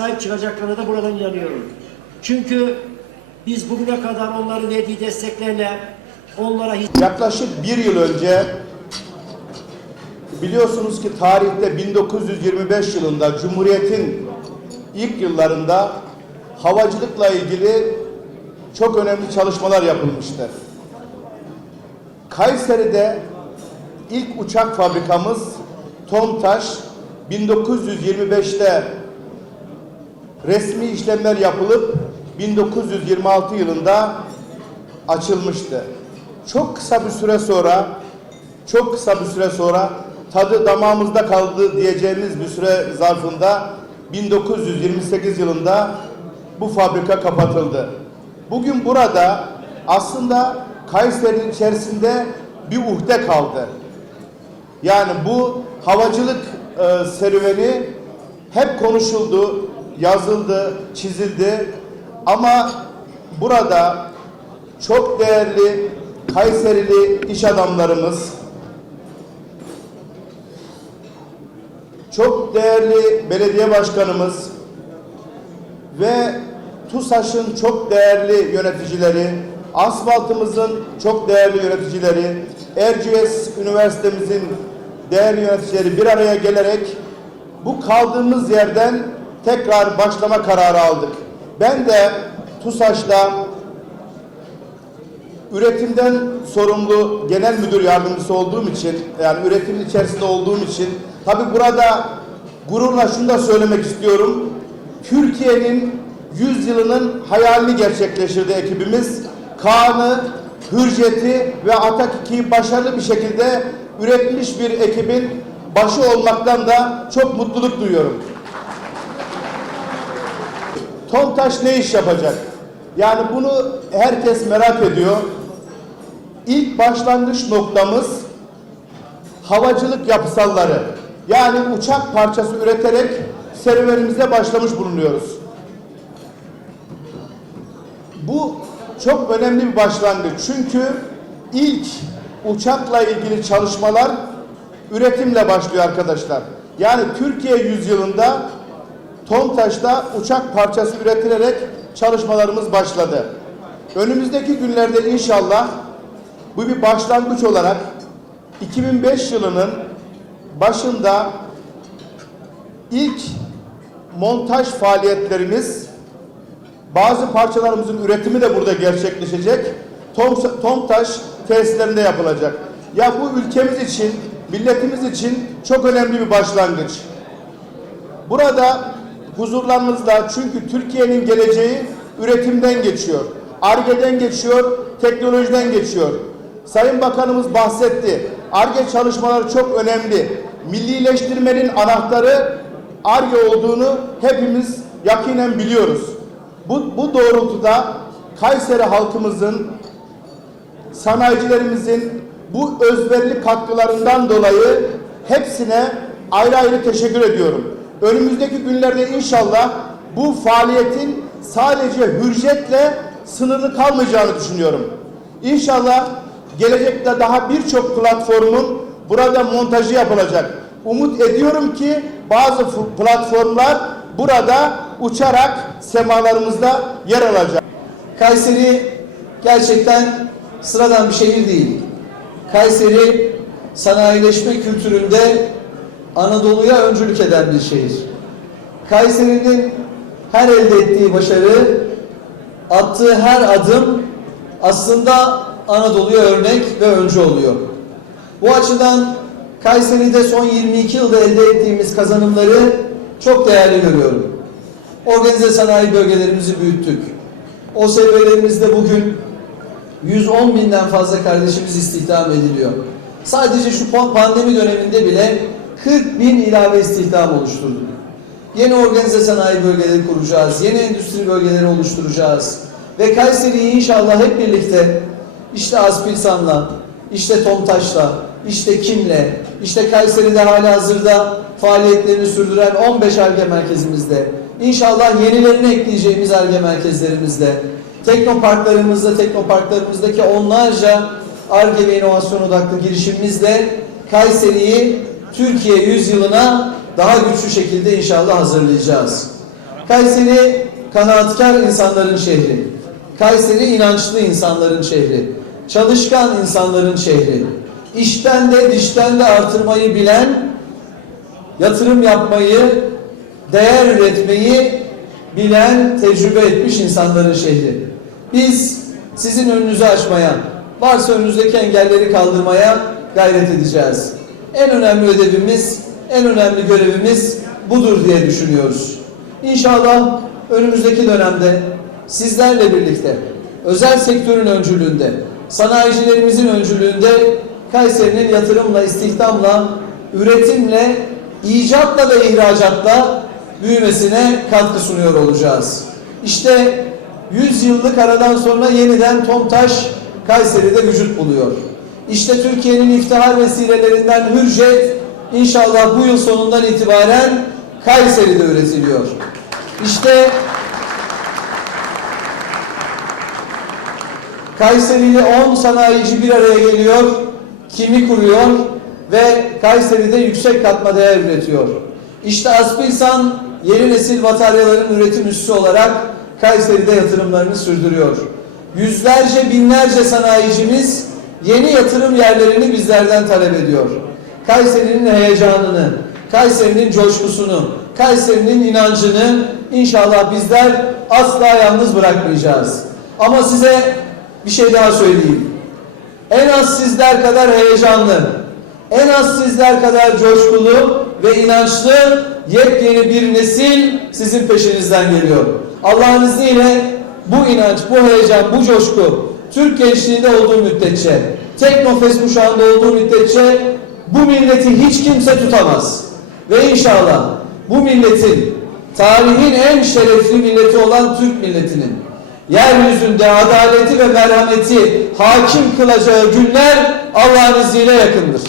sahip çıkacaklarına da buradan inanıyorum. Çünkü biz bugüne kadar onların verdiği desteklerle onlara hiç Yaklaşık bir yıl önce biliyorsunuz ki tarihte 1925 yılında Cumhuriyet'in ilk yıllarında havacılıkla ilgili çok önemli çalışmalar yapılmıştır. Kayseri'de ilk uçak fabrikamız Tomtaş 1925'te resmi işlemler yapılıp 1926 yılında açılmıştı. Çok kısa bir süre sonra çok kısa bir süre sonra tadı damağımızda kaldı diyeceğimiz bir süre zarfında 1928 yılında bu fabrika kapatıldı. Bugün burada aslında Kayseri'nin içerisinde bir uhde kaldı. Yani bu havacılık e, serüveni hep konuşuldu, yazıldı, çizildi. Ama burada çok değerli Kayserili iş adamlarımız, çok değerli belediye başkanımız ve TUSAŞ'ın çok değerli yöneticileri, asfaltımızın çok değerli yöneticileri, Erciyes Üniversitemizin değerli yöneticileri bir araya gelerek bu kaldığımız yerden tekrar başlama kararı aldık. Ben de TUSAŞ'ta üretimden sorumlu genel müdür yardımcısı olduğum için yani üretimin içerisinde olduğum için tabi burada gururla şunu da söylemek istiyorum. Türkiye'nin 100 yılının hayalini gerçekleştirdi ekibimiz. Kaan'ı, Hürjet'i ve Atakik'i başarılı bir şekilde üretmiş bir ekibin başı olmaktan da çok mutluluk duyuyorum. Tomtaş ne iş yapacak? Yani bunu herkes merak ediyor. İlk başlangıç noktamız havacılık yapısalları. Yani uçak parçası üreterek serüvenimize başlamış bulunuyoruz. Bu çok önemli bir başlangıç. Çünkü ilk uçakla ilgili çalışmalar üretimle başlıyor arkadaşlar. Yani Türkiye yüzyılında Tomtaş'ta uçak parçası üretilerek çalışmalarımız başladı. Önümüzdeki günlerde inşallah bu bir başlangıç olarak 2005 yılının başında ilk montaj faaliyetlerimiz bazı parçalarımızın üretimi de burada gerçekleşecek. Tom, Tomtaş tesislerinde yapılacak. Ya bu ülkemiz için, milletimiz için çok önemli bir başlangıç. Burada huzurlarınızda çünkü Türkiye'nin geleceği üretimden geçiyor. Arge'den geçiyor, teknolojiden geçiyor. Sayın Bakanımız bahsetti. Arge çalışmaları çok önemli. Millileştirmenin anahtarı Arge olduğunu hepimiz yakinen biliyoruz. Bu, bu doğrultuda Kayseri halkımızın, sanayicilerimizin bu özverili katkılarından dolayı hepsine ayrı ayrı teşekkür ediyorum. Önümüzdeki günlerde inşallah bu faaliyetin sadece hürjetle sınırlı kalmayacağını düşünüyorum. İnşallah gelecekte daha birçok platformun burada montajı yapılacak. Umut ediyorum ki bazı platformlar burada uçarak semalarımızda yer alacak. Kayseri gerçekten sıradan bir şehir değil. Kayseri sanayileşme kültüründe Anadolu'ya öncülük eden bir şehir. Kayseri'nin her elde ettiği başarı, attığı her adım aslında Anadolu'ya örnek ve öncü oluyor. Bu açıdan Kayseri'de son 22 yılda elde ettiğimiz kazanımları çok değerli görüyorum. Organize sanayi bölgelerimizi büyüttük. OSB'lerimizde bugün 110 binden fazla kardeşimiz istihdam ediliyor. Sadece şu pandemi döneminde bile 40 bin ilave istihdam oluşturduk. Yeni organize sanayi bölgeleri kuracağız, yeni endüstri bölgeleri oluşturacağız. Ve Kayseri'yi inşallah hep birlikte işte Aspilsan'la, işte Tomtaş'la, işte Kim'le, işte Kayseri'de hala hazırda faaliyetlerini sürdüren 15 ARGE merkezimizde, inşallah yenilerini ekleyeceğimiz ARGE merkezlerimizde, teknoparklarımızda, teknoparklarımızdaki onlarca ARGE ve inovasyon odaklı girişimimizle Kayseri'yi Türkiye yüzyılına daha güçlü şekilde inşallah hazırlayacağız. Kayseri kanaatkar insanların şehri. Kayseri inançlı insanların şehri. Çalışkan insanların şehri. İşten de dişten de artırmayı bilen, yatırım yapmayı, değer üretmeyi bilen, tecrübe etmiş insanların şehri. Biz sizin önünüzü açmaya, varsa önünüzdeki engelleri kaldırmaya gayret edeceğiz. En önemli ödevimiz, en önemli görevimiz budur diye düşünüyoruz. İnşallah önümüzdeki dönemde sizlerle birlikte özel sektörün öncülüğünde, sanayicilerimizin öncülüğünde Kayseri'nin yatırımla, istihdamla, üretimle, icatla ve ihracatla büyümesine katkı sunuyor olacağız. İşte 100 yıllık aradan sonra yeniden TOMTAŞ Kayseri'de vücut buluyor. İşte Türkiye'nin iftihar vesilelerinden Hürjet inşallah bu yıl sonundan itibaren Kayseri'de üretiliyor. İşte Kayserili 10 sanayici bir araya geliyor, kimi kuruyor ve Kayseri'de yüksek katma değer üretiyor. İşte Aspilsan yeni nesil bataryaların üretim üssü olarak Kayseri'de yatırımlarını sürdürüyor. Yüzlerce binlerce sanayicimiz yeni yatırım yerlerini bizlerden talep ediyor. Kayseri'nin heyecanını, Kayseri'nin coşkusunu, Kayseri'nin inancını inşallah bizler asla yalnız bırakmayacağız. Ama size bir şey daha söyleyeyim. En az sizler kadar heyecanlı, en az sizler kadar coşkulu ve inançlı yepyeni bir nesil sizin peşinizden geliyor. Allah'ın izniyle bu inanç, bu heyecan, bu coşku Türk gençliğinde olduğu müddetçe, Teknofest kuşağında olduğu müddetçe bu milleti hiç kimse tutamaz. Ve inşallah bu milletin tarihin en şerefli milleti olan Türk milletinin yeryüzünde adaleti ve merhameti hakim kılacağı günler Allah'ın izniyle yakındır.